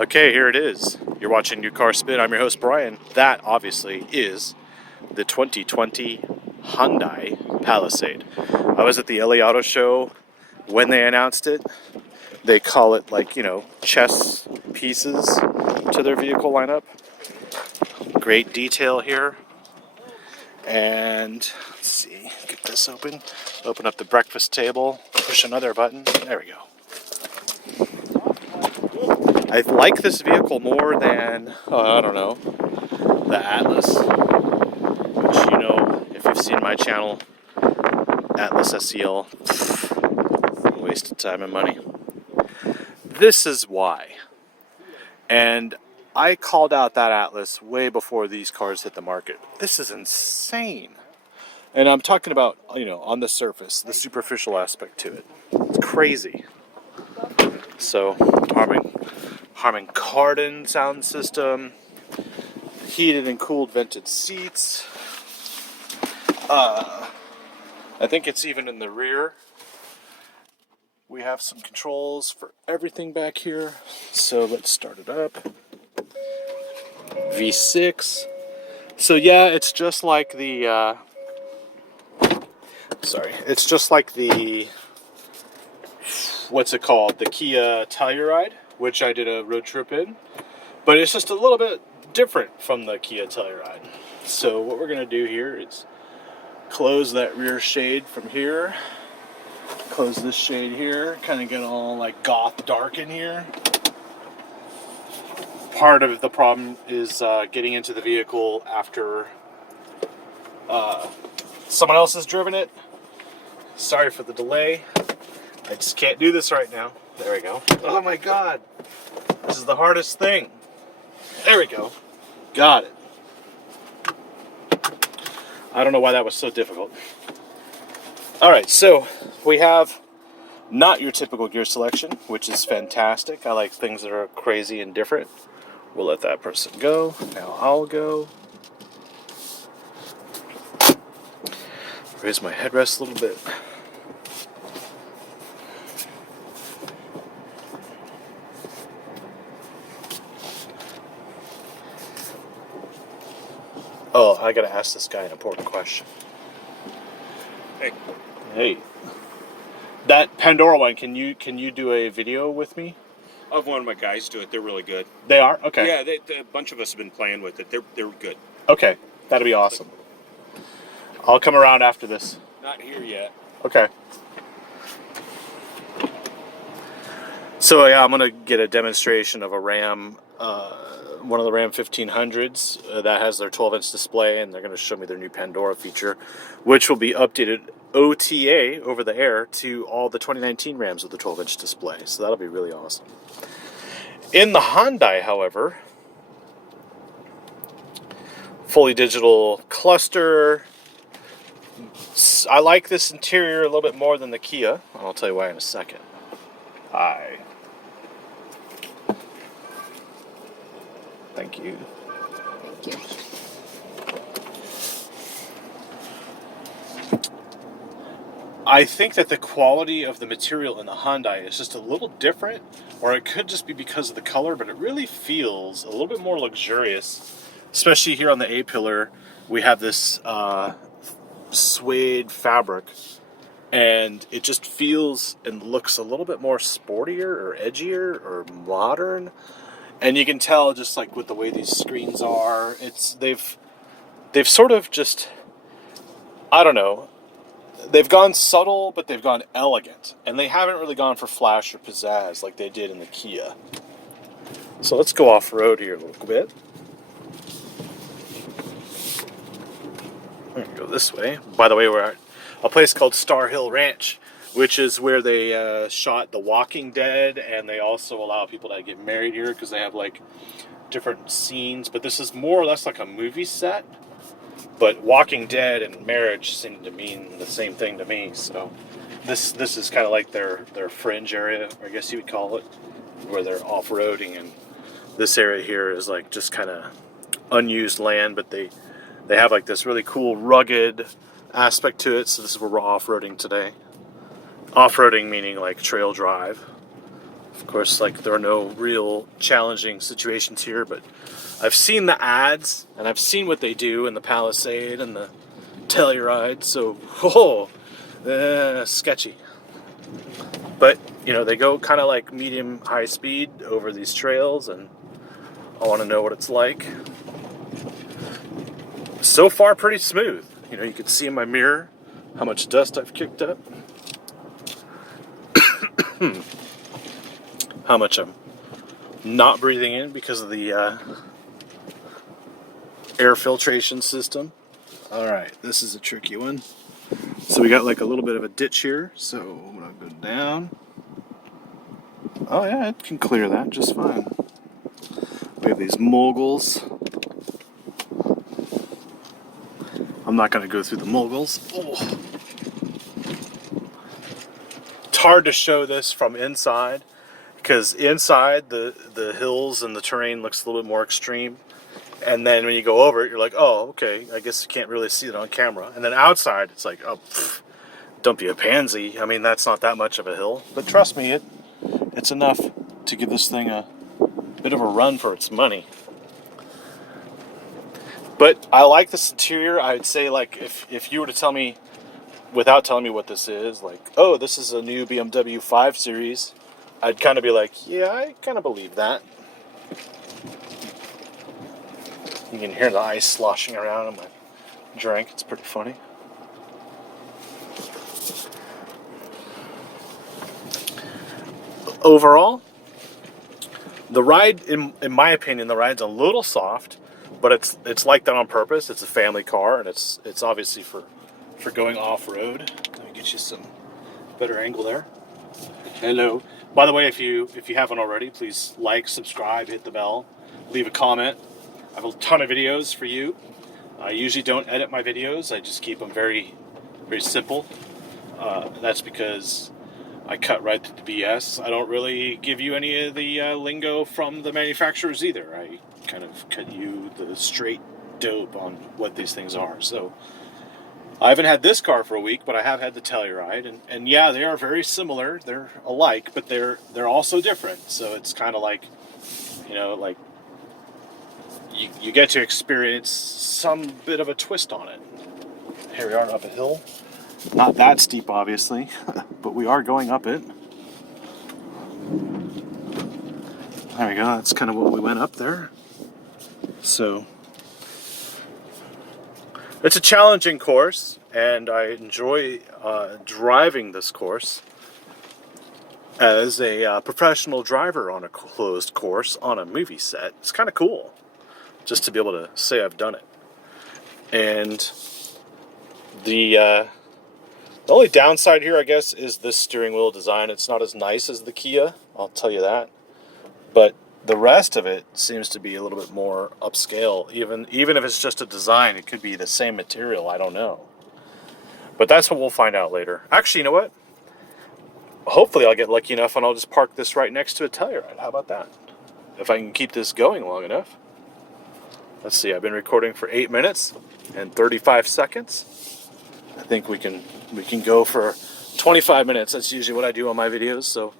Okay, here it is. You're watching New Car Spin. I'm your host, Brian. That, obviously, is the 2020 Hyundai Palisade. I was at the LA Auto Show when they announced it. They call it, like, you know, chess pieces to their vehicle lineup. Great detail here. And, let's see, get this open. Open up the breakfast table, push another button. There we go. I like this vehicle more than, I don't know, the Atlas, which, you know, if you've seen my channel, Atlas SEL, wasted time and money. This is why. And I called out that Atlas way before these cars hit the market. This is insane. And I'm talking about, you know, on the surface, the superficial aspect to it. It's crazy. So, Harman Kardon sound system, heated and cooled vented seats. I think it's even in the rear. We have some controls for everything back here. So let's start it up. V6. So yeah, it's just like the, it's just like the, what's it called? The Kia Telluride, which I did a road trip in. But it's just a little bit different from the Kia Telluride. So what we're going to do here is close that rear shade from here. Close this shade here. Kind of get all like goth dark in here. Part of the problem is getting into the vehicle after someone else has driven it. Sorry for the delay. I just can't do this right now. There we go. Oh my god. This is the hardest thing. There we go. Got it. I don't know why that was so difficult. Alright, so we have not your typical gear selection, which is fantastic. I like things that are crazy and different. We'll let that person go. Now I'll go. Raise my headrest a little bit. Oh, I gotta ask this guy an important question. Hey. That Pandora one, can you do a video with me? Of one of my guys do it. They're really good. They are? Okay. Yeah, a bunch of us have been playing with it. They're good. Okay, that'll be awesome. I'll come around after this. Not here yet. Okay. So yeah, I'm gonna get a demonstration of a Ram, one of the Ram 1500s that has their 12-inch display, and they're gonna show me their new Pandora feature, which will be updated OTA over the air to all the 2019 Rams with the 12-inch display. So that'll be really awesome. In the Hyundai, however, fully digital cluster. I like this interior a little bit more than the Kia, and I'll tell you why in a second. Thank you. Thank you. I think that the quality of the material in the Hyundai is just a little different, or it could just be because of the color, but it really feels a little bit more luxurious, especially here on the A-pillar. We have this suede fabric, and it just feels and looks a little bit more sportier or edgier or modern. And you can tell just like with the way these screens are, they've sort of just, I don't know, they've gone subtle, but they've gone elegant. And they haven't really gone for flash or pizzazz like they did in the Kia. So let's go off-road here a little bit. We're going to go this way. By the way, we're at a place called Star Hill Ranch, which is where they shot The Walking Dead, and they also allow people to get married here because they have like different scenes. But this is more or less like a movie set. But Walking Dead and marriage seem to mean the same thing to me. So this is kind of like their fringe area, I guess you would call it, where they're off-roading. And this area here is like just kind of unused land, but they have like this really cool rugged aspect to it. So this is where we're off-roading today. Off-roading meaning like trail drive. Of course, like, there are no real challenging situations here, but I've seen the ads and I've seen what they do in the Palisade and the Telluride, so sketchy. But you know, they go kind of like medium high speed over these trails, and I want to know what it's like. So far, pretty smooth. You know, you can see in my mirror how much dust I've kicked up. How much I'm not breathing in because of the air filtration system. Alright, this is a tricky one. So we got like a little bit of a ditch here, so I'm going to go down. Oh yeah, it can clear that just fine. We have these moguls. I'm not going to go through the moguls. Oh. It's hard to show this from inside, because inside the hills and the terrain looks a little bit more extreme. And then when you go over it, you're like, oh, okay, I guess you can't really see it on camera. And then outside, it's like, oh, don't be a pansy. I mean, that's not that much of a hill. But trust me, it's enough to give this thing a bit of a run for its money. But I like this interior. I'd say, like, if you were to tell me, without telling me what this is, like, oh, this is a new BMW 5 Series, I'd kind of be like, yeah, I kind of believe that. You can hear the ice sloshing around on my drink. It's pretty funny. Overall, the ride, in my opinion, the ride's a little soft, but it's like that on purpose. It's a family car, and it's obviously for going off-road. Let me get you some better angle there. Hello. By the way, if you haven't already, please like, subscribe, hit the bell, leave a comment. I have a ton of videos for you. I usually don't edit my videos. I just keep them very, very simple. That's because I cut right to the BS. I don't really give you any of the lingo from the manufacturers either. I kind of cut you the straight dope on what these things are. So I haven't had this car for a week, but I have had the Telluride, and yeah, they are very similar. They're alike, but they're also different. So it's kind of like, you know, like, you get to experience some bit of a twist on it. Here we are up a hill. Not that steep, obviously, but we are going up it. There we go. That's kind of what we went up there. So it's a challenging course, and I enjoy driving this course as a professional driver on a closed course on a movie set. It's kind of cool just to be able to say I've done it. And the only downside here, I guess, is this steering wheel design. It's not as nice as the Kia, I'll tell you that. But the rest of it seems to be a little bit more upscale. Even if it's just a design, it could be the same material, I don't know. But that's what we'll find out later. Actually, you know what? Hopefully I'll get lucky enough and I'll just park this right next to a Telluride. How about that? If I can keep this going long enough. Let's see, I've been recording for 8 minutes and 35 seconds. I think we can go for 25 minutes. That's usually what I do on my videos. So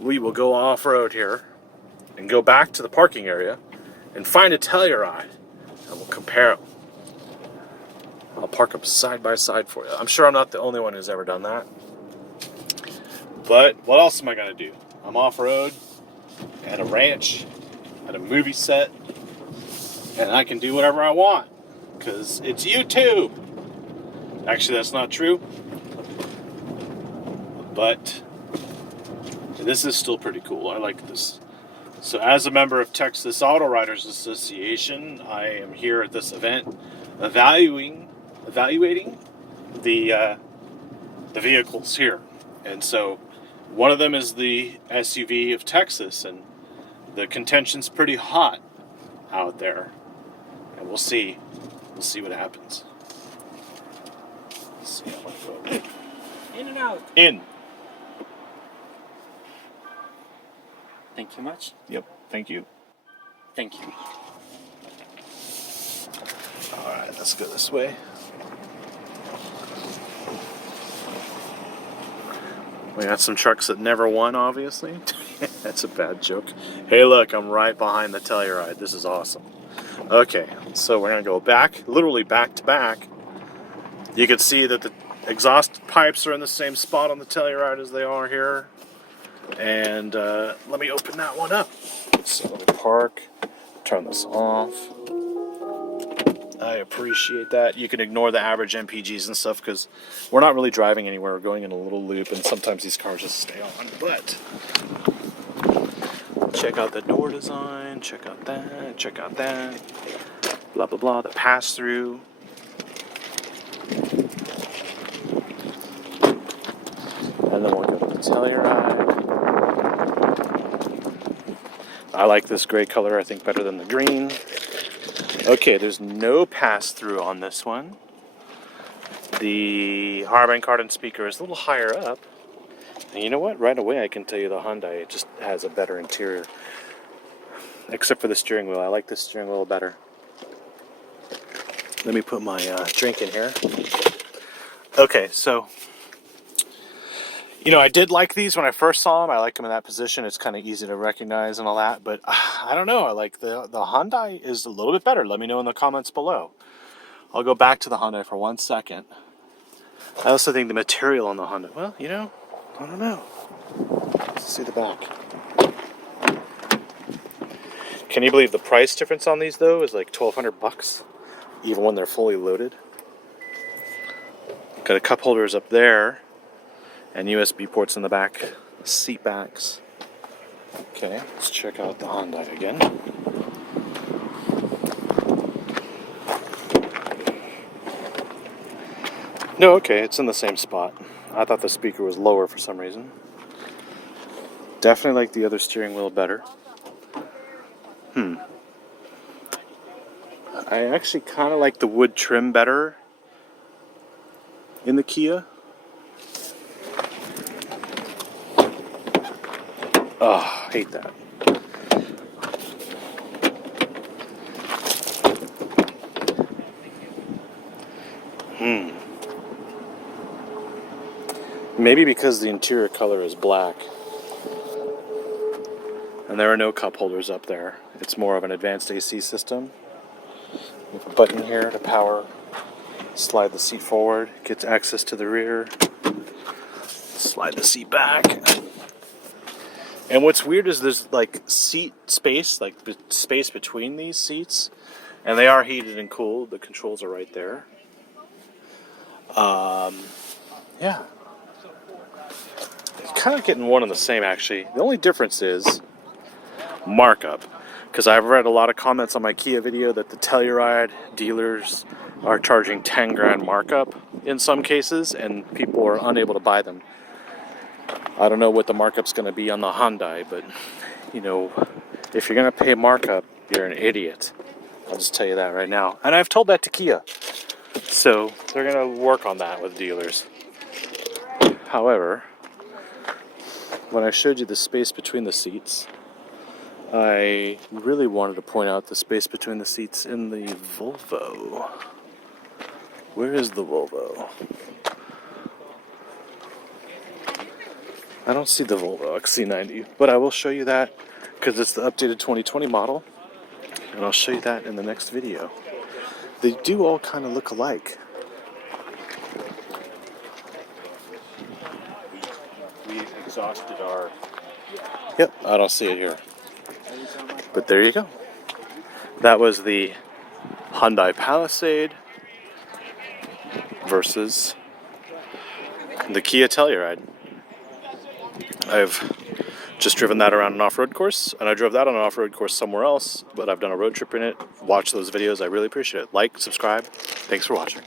we will go off-road here and go back to the parking area and find a Telluride, and we'll compare them. I'll park them side by side for you. I'm sure I'm not the only one who's ever done that. But what else am I going to do? I'm off-road at a ranch, at a movie set, and I can do whatever I want because it's YouTube. Actually, that's not true, but this is still pretty cool. I like this. So as a member of Texas Auto Writers Association, I am here at this event evaluating the vehicles here. And so one of them is the SUV of Texas, and the contention's pretty hot out there. And we'll see what happens. Let's see how much go. In and out. In. Thank you much. Yep, thank you. Thank you. Alright, let's go this way. We got some trucks that never won, obviously. That's a bad joke. Hey, look, I'm right behind the Telluride. This is awesome. Okay, so we're gonna go back, literally back to back. You can see that the exhaust pipes are in the same spot on the Telluride as they are here. And let me open that one up. So let me park, turn this off. I appreciate that. You can ignore the average MPGs and stuff because we're not really driving anywhere. We're going in a little loop, and sometimes these cars just stay on. But check out the door design. Check out that. Check out that. Blah blah blah. The pass through. And then we'll go to the Telluride. I like this gray color, I think, better than the green. Okay, there's no pass-through on this one. The Harbin Kardon speaker is a little higher up. And you know what? Right away I can tell you the Hyundai just has a better interior. Except for the steering wheel. I like the steering wheel better. Let me put my drink in here. Okay, so... You know, I did like these when I first saw them. I like them in that position. It's kind of easy to recognize and all that. But I don't know. I like the Hyundai is a little bit better. Let me know in the comments below. I'll go back to the Hyundai for 1 second. I also think the material on the Hyundai, well, you know, I don't know. Let's see the back. Can you believe the price difference on these, though, is like $1,200, even when they're fully loaded? Got a cup holders up there. And USB ports in the back, seat backs. Okay, let's check out the Hyundai again. No, okay, it's in the same spot. I thought the speaker was lower for some reason. Definitely like the other steering wheel better. I actually kind of like the wood trim better in the Kia. Oh, I hate that. Maybe because the interior color is black. And there are no cup holders up there. It's more of an advanced AC system. We have a button here to power. Slide the seat forward. Gets access to the rear. Slide the seat back. And what's weird is there's like seat space, like space between these seats, and they are heated and cooled. The controls are right there. Yeah. Kind of getting one and the same, actually. The only difference is markup. Because I've read a lot of comments on my Kia video that the Telluride dealers are charging 10 grand markup in some cases, and people are unable to buy them. I don't know what the markup's going to be on the Hyundai, but, you know, if you're going to pay markup, you're an idiot. I'll just tell you that right now. And I've told that to Kia. So they're going to work on that with dealers. However, when I showed you the space between the seats, I really wanted to point out the space between the seats in the Volvo. Where is the Volvo? I don't see the Volvo XC90, but I will show you that because it's the updated 2020 model, and I'll show you that in the next video. They do all kind of look alike. We exhausted our... Yep, I don't see it here. But there you go. That was the Hyundai Palisade versus the Kia Telluride. I've just driven that around an off-road course, and I drove that on an off-road course somewhere else, but I've done a road trip in it. Watch those videos. I really appreciate it. Like, subscribe. Thanks for watching.